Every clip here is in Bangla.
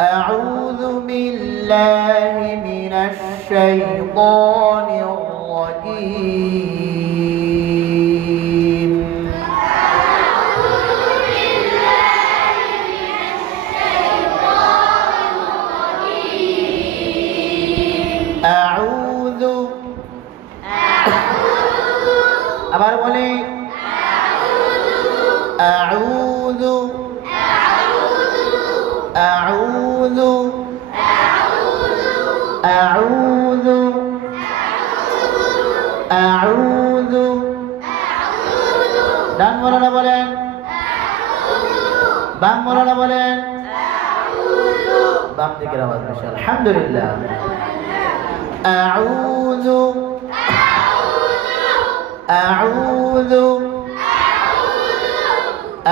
أعوذ بالله من الشيطان الرجيم أعوذ আবার বলি أعوذ أعوذ أعوذ أعوذ ডান মোলানা বলেন বাম মোলানা বলেন বাম দিকের আওয়াজ বেশি আলহামদুলিল্লাহ أعوذ أعوذ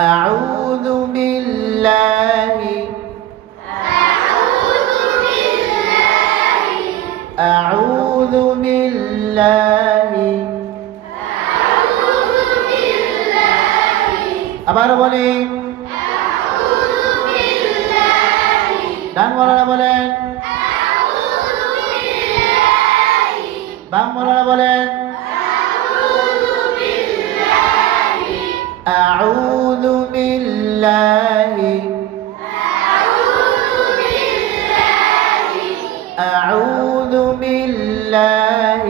أعوذ بالله أعوذ بالله আবার বলি ডান মোলানা বলেন বাম মোলানা বলেন أعوذ بالله أعوذ بالله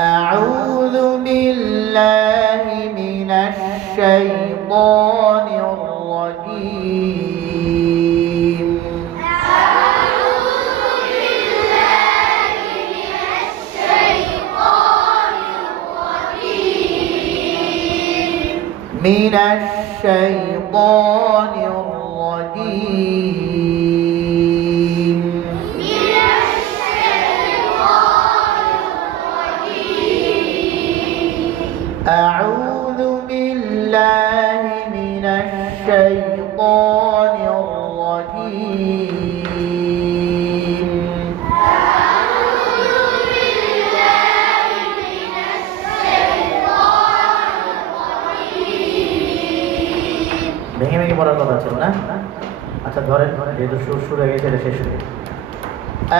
أعوذ بالله من الشيطان الرجيم من الشيطان الرجيم أعوذ بالله من الشيطان الرجيم ভেঙে ভেঙে পড়ার কথা ছিল না আচ্ছা ধরেন যেহেতু সুর শুরু হয়ে গেছে এটা শেষ হয়ে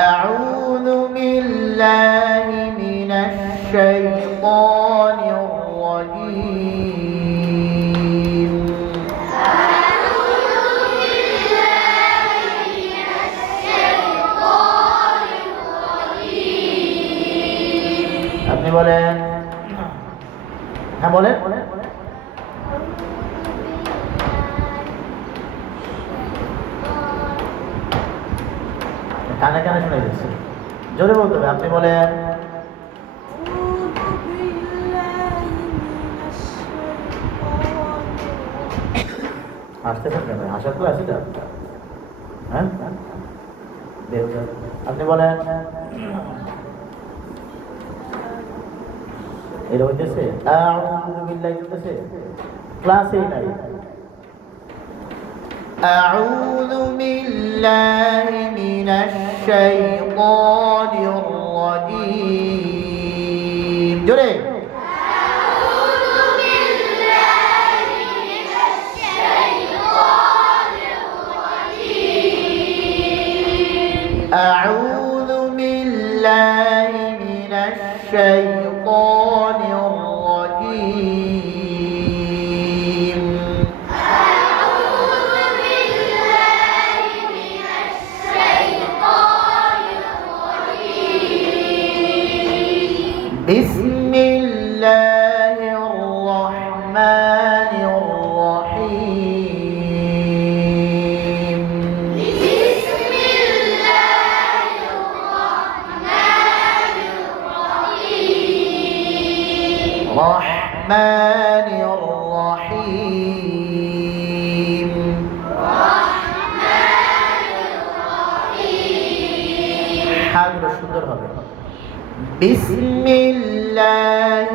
أعوذ بالله من الشيطان الرجيم আপনি বলেন হ্যাঁ বলেন কানে কানে শুনে যাচ্ছে জোরে বলতে হবে আপনি বলেন আসতে থাকবেন আশা করে আসি হ্যাঁ আপনি বলেন এটা হইতেছে আউযু বিল্লাহি হইতেছে ক্লাসেই নাই أعوذ بالله من الشيطان الرجيم جري أعوذ بالله من الشيطان الرجيم أعوذ بالله من الشيطان الرجيم بسم الله الرحمن الرحيم بسم الله الرحمن الرحيم رحمن الرحيم رحمن الرحيم حاجة সুন্দর হবে بسم الله